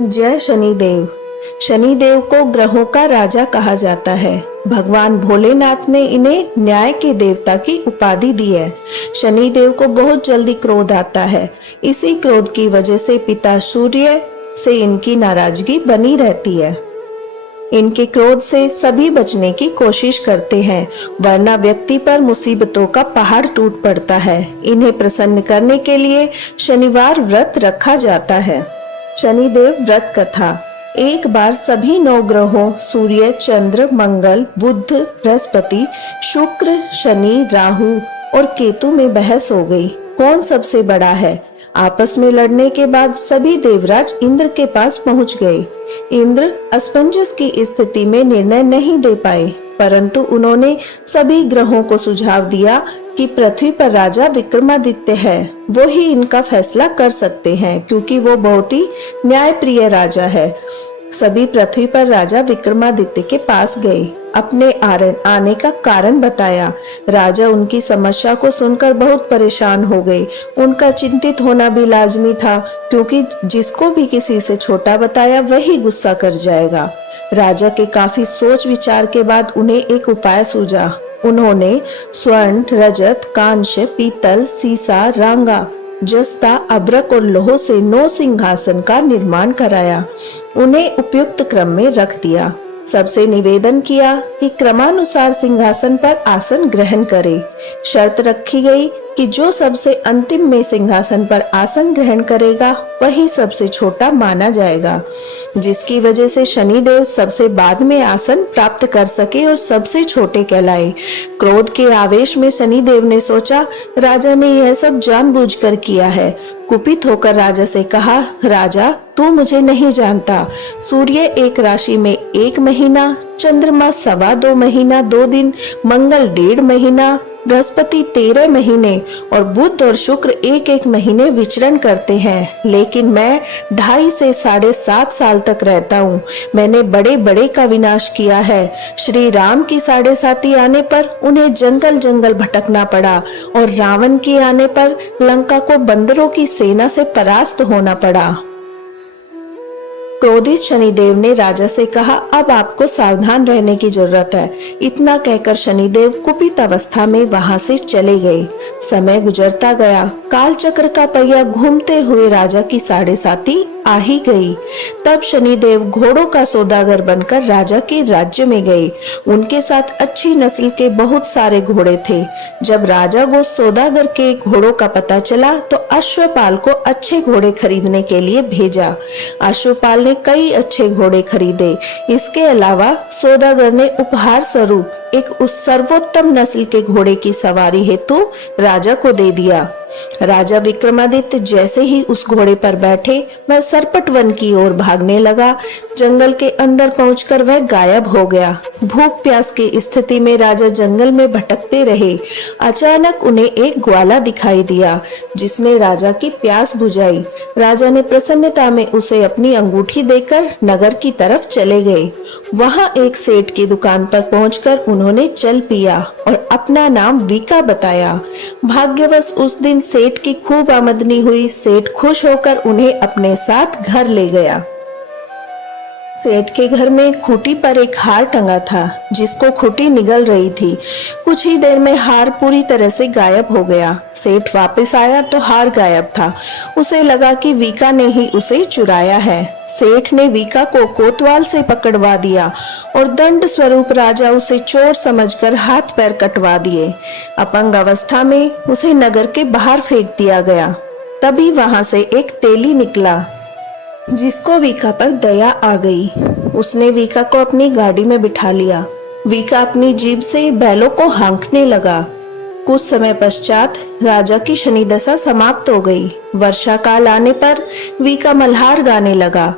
जय शनिदेव। शनिदेव को ग्रहों का राजा कहा जाता है। भगवान भोलेनाथ ने इन्हें न्याय के देवता की उपाधि दी है। शनिदेव को बहुत जल्दी क्रोध आता है। इसी क्रोध की वजह से पिता सूर्य से इनकी नाराजगी बनी रहती है। इनके क्रोध से सभी बचने की कोशिश करते हैं, वरना व्यक्ति पर मुसीबतों का पहाड़ टूट पड़ता है। इन्हें प्रसन्न करने के लिए शनिवार व्रत रखा जाता है। शनिदेव व्रत कथा। एक बार सभी 9 ग्रहों सूर्य, चंद्र, मंगल, बुध, बृहस्पति, शुक्र, शनि, राहु और केतु में बहस हो गई, कौन सबसे बड़ा है। आपस में लड़ने के बाद सभी देवराज इंद्र के पास पहुंच गए। इंद्र असमंजस की स्थिति में निर्णय नहीं दे पाए, परंतु उन्होंने सभी ग्रहों को सुझाव दिया कि पृथ्वी पर राजा विक्रमादित्य है, वो ही इनका फैसला कर सकते हैं, क्योंकि वो बहुत ही न्यायप्रिय राजा है। सभी पृथ्वी पर राजा विक्रमादित्य के पास गए, अपने आने का कारण बताया। राजा उनकी समस्या को सुनकर बहुत परेशान हो गए। उनका चिंतित होना भी लाजमी था, क्योंकि जिसको भी किसी से छोटा बताया वही गुस्सा कर जाएगा। राजा के काफी सोच विचार के बाद उन्हें एक उपाय सूझा। उन्होंने स्वर्ण, रजत, कांस्य, पीतल, सीसा, रांगा, जस्ता, अभ्रक और लोह से 9 सिंहासन का निर्माण कराया। उन्हें उपयुक्त क्रम में रख दिया। सबसे निवेदन किया कि क्रमानुसार सिंहासन पर आसन ग्रहण करे। शर्त रखी गई कि जो सबसे अंतिम में सिंहासन पर आसन ग्रहण करेगा वही सबसे छोटा माना जाएगा, जिसकी वजह से शनिदेव सबसे बाद में आसन प्राप्त कर सके और सबसे छोटे कहलाए। क्रोध के आवेश में शनिदेव ने सोचा, राजा ने यह सब जानबूझकर किया है। कुपित होकर राजा से कहा, राजा तू मुझे नहीं जानता। सूर्य एक राशि में 1 महीना, चंद्रमा 2.25 महीना 2 दिन, मंगल 1.5 महीना, बृहस्पति 13 महीने और बुध और शुक्र 1-1 महीने विचरण करते हैं, लेकिन मैं 2.5 से 7.5 साल तक रहता हूँ। मैंने बड़े बड़े का विनाश किया है। श्री राम की 7.5 आने पर उन्हें जंगल जंगल भटकना पड़ा और रावण की आने पर लंका को बंदरों की सेना से परास्त होना पड़ा। क्रोधित शनिदेव ने राजा से कहा, अब आपको सावधान रहने की जरूरत है। इतना कहकर शनिदेव कुपित अवस्था में वहां से चले गए। समय गुजरता गया। काल चक्र का पहिया घूमते हुए राजा की 7.5 आ ही गई। तब शनिदेव घोड़ों का सौदागर बनकर राजा के राज्य में गए। उनके साथ अच्छी नस्ल के बहुत सारे घोड़े थे। जब राजा को सौदागर के घोड़ों का पता चला तो अश्वपाल को अच्छे घोड़े खरीदने के लिए भेजा। अश्वपाल ने कई अच्छे घोड़े खरीदे। इसके अलावा सौदागर ने उपहार स्वरूप एक उस सर्वोत्तम नस्ल के घोड़े की सवारी हेतु राजा को दे दिया। राजा विक्रमादित्य जैसे ही उस घोड़े पर बैठे, वह सरपट वन की ओर भागने लगा। जंगल के अंदर पहुंचकर वह गायब हो गया। भूख प्यास की स्थिति में राजा जंगल में भटकते रहे। अचानक उन्हें एक ग्वाला दिखाई दिया, जिसने राजा की प्यास बुझाई। राजा ने प्रसन्नता में उसे अपनी अंगूठी देकर नगर की तरफ चले गए। वहां एक सेठ की दुकान पर पहुंचकर उन्होंने जल पिया और अपना नाम वीका बताया। भाग्यवश उस दिन सेठ की खूब आमदनी हुई। सेठ खुश होकर उन्हें अपने साथ घर ले गया। सेठ के घर में खूंटी पर एक हार टंगा था, जिसको खूंटी निगल रही थी। कुछ ही देर में हार पूरी तरह से गायब हो गया। सेठ वापस आया तो हार गायब था। उसे लगा कि वीका ने ही उसे चुराया है। सेठ ने वीका को कोतवाल से पकड़वा दिया और दंड स्वरूप राजा उसे चोर समझकर हाथ पैर कटवा दिए। अपंग अवस्था में उसे नगर के बाहर फेंक दिया गया। तभी वहां से एक तेली निकला, जिसको वीका पर दया आ गई। उसने वीका को अपनी गाड़ी में बिठा लिया। वीका अपनी जीभ से बैलों को हाँकने लगा। कुछ समय पश्चात राजा की शनि दशा समाप्त हो गई। वर्षा काल आने पर वीका मल्हार गाने लगा।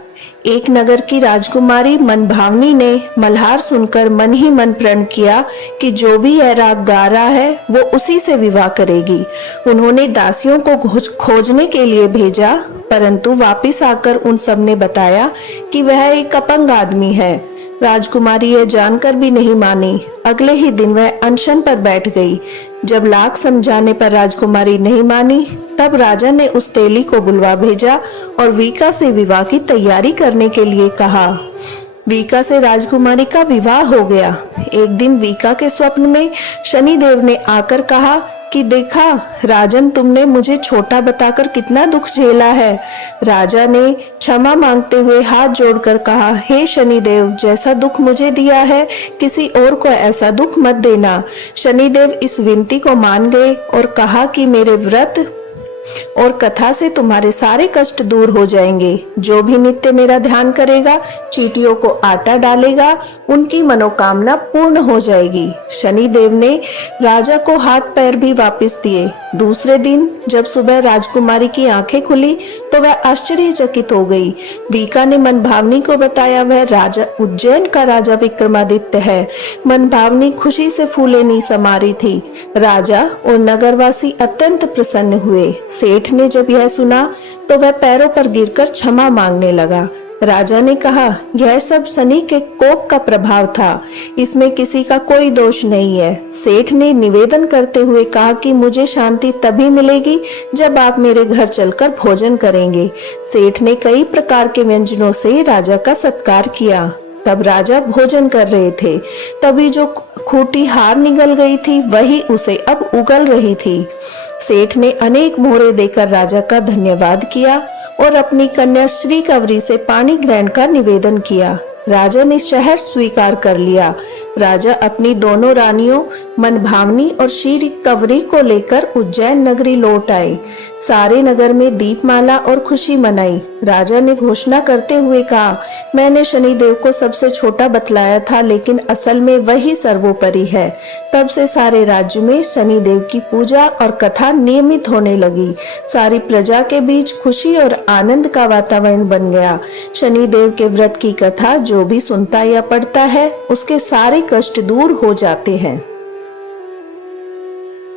एक नगर की राजकुमारी मनभावनी ने मल्हार सुनकर मन ही मन प्रण किया कि जो भी यह राग गा रहा है वो उसी से विवाह करेगी। उन्होंने दासियों को खोजने के लिए भेजा, परंतु वापस आकर उन सब ने बताया कि वह एक अपंग आदमी है। राजकुमारी यह जानकर भी नहीं मानी। अगले ही दिन वह अनशन पर बैठ गई। जब लाख समझाने पर राजकुमारी नहीं मानी, तब राजा ने उस तेली को बुलवा भेजा और वीका से विवाह की तैयारी करने के लिए कहा। वीका से राजकुमारी का विवाह हो गया। एक दिन वीका के स्वप्न में शनिदेव ने आकर कहा कि देखा राजन, तुमने मुझे छोटा बताकर कितना दुख झेला है। राजा ने क्षमा मांगते हुए हाथ जोड़कर कहा, हे शनिदेव, जैसा दुख मुझे दिया है किसी और को ऐसा दुख मत देना। शनिदेव इस विनती को मान गए और कहा कि मेरे व्रत और कथा से तुम्हारे सारे कष्ट दूर हो जाएंगे। जो भी नित्य मेरा ध्यान करेगा, चींटियों को आटा डालेगा, उनकी मनोकामना पूर्ण हो जाएगी। शनिदेव ने राजा को हाथ पैर भी वापस दिए। दूसरे दिन जब सुबह राजकुमारी की आंखें खुली तो वह आश्चर्यचकित हो गई। वीका ने मनभावनी को बताया वह राजा उज्जैन का राजा विक्रमादित्य है। मनभावनी खुशी से फूले नहीं समा रही थी। राजा और नगरवासी अत्यंत प्रसन्न हुए। सेठ ने जब यह सुना तो वह पैरों पर गिरकर क्षमा मांगने लगा। राजा ने कहा, यह सब शनि के कोप का प्रभाव था, इसमें किसी का कोई दोष नहीं है। सेठ ने निवेदन करते हुए कहा कि मुझे शांति तभी मिलेगी जब आप मेरे घर चलकर भोजन करेंगे। सेठ ने कई प्रकार के व्यंजनों से राजा का सत्कार किया। तब राजा भोजन कर रहे थे, तभी जो खूंटी हार निगल गई थी वही उसे अब उगल रही थी। सेठ ने अनेक मोहरे देकर राजा का धन्यवाद किया और अपनी कन्या श्री कवरी से पानी ग्रहण का निवेदन किया। राजा ने शहर स्वीकार कर लिया। राजा अपनी दोनों रानियों मनभावनी और श्री कवरी को लेकर उज्जैन नगरी लौट आए। सारे नगर में दीपमाला और खुशी मनाई। राजा ने घोषणा करते हुए कहा, मैंने शनिदेव को सबसे छोटा बतलाया था, लेकिन असल में वही सर्वोपरि है। तब से सारे राज्य में शनिदेव की पूजा और कथा नियमित होने लगी। सारी प्रजा के बीच खुशी और आनंद का वातावरण बन गया। शनिदेव के व्रत की कथा जो भी सुनता या पढ़ता है, उसके सारे कष्ट दूर हो जाते हैं।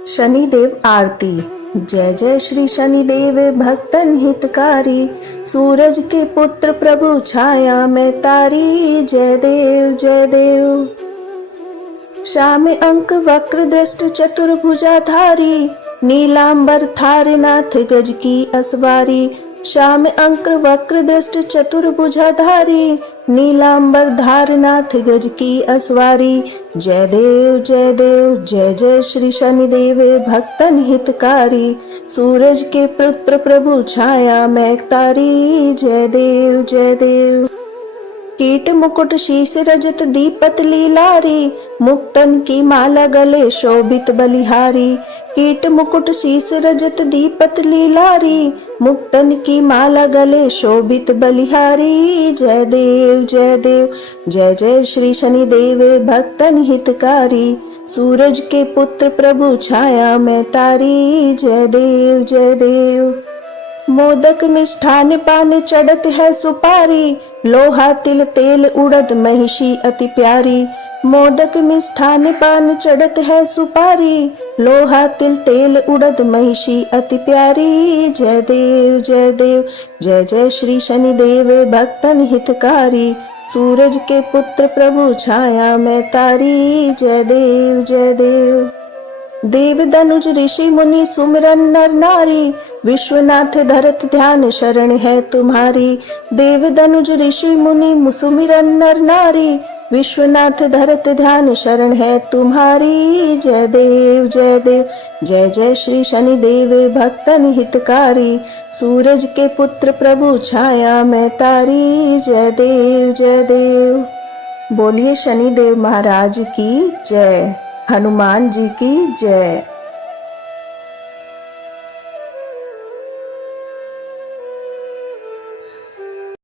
शनिदेव आरती। जय जय श्री शनिदेव भक्तन हितकारी, सूरज के पुत्र प्रभु छाया में तारी। जय देव जय देव। श्याम अंक वक्र दृष्ट चतुर्भुजाधारी, नीलांबर थारनाथ गज की असवारी। श्याम अंक वक्र दृष्ट चतुर्भुजाधारी, नीलांबर धारनाथ गज की असवारी। जय देव जय देव। जय जय श्री शनिदेव भक्तन हितकारी, सूरज के पुत्र प्रभु छाया में तारी। जय देव जय देव। कीट मुकुट शीश रजत दीपत लीलारी, मुक्तन की माला गले शोभित बलिहारी। कीट मुकुट शीश रजत दीपत लीलारी, मुक्तन की माला गले शोभित बलिहारी। जय देव जय देव। जय जय श्री शनिदेव भक्तन हितकारी, सूरज के पुत्र प्रभु छाया में तारी। जय देव जय देव। मोदक मिष्ठान पान चढ़त है सुपारी, लोहा तिल तेल उड़द महिषी अति प्यारी। मोदक मिष्ठान पान चढ़त है सुपारी, लोहा तिल तेल उड़द महिषी अति प्यारी। जय देव जय देव। जय जय श्री शनिदेव भक्तन हितकारी, सूरज के पुत्र प्रभु छाया में तारी। जय देव जय देव। देव दनुज ऋषि मुनि सुमिरन नर नारी, विश्वनाथ धरत ध्यान शरण है तुम्हारी। देव दनुज ऋषि मुनि सुमिरन नर नारी, विश्वनाथ धरत ध्यान शरण है तुम्हारी। जय देव जय देव। जय जय श्री शनिदेव भक्तन हितकारी, सूरज के पुत्र प्रभु छाया में तारी। जय देव जय देव। बोलिए शनिदेव महाराज की जय। हनुमान जी की जय।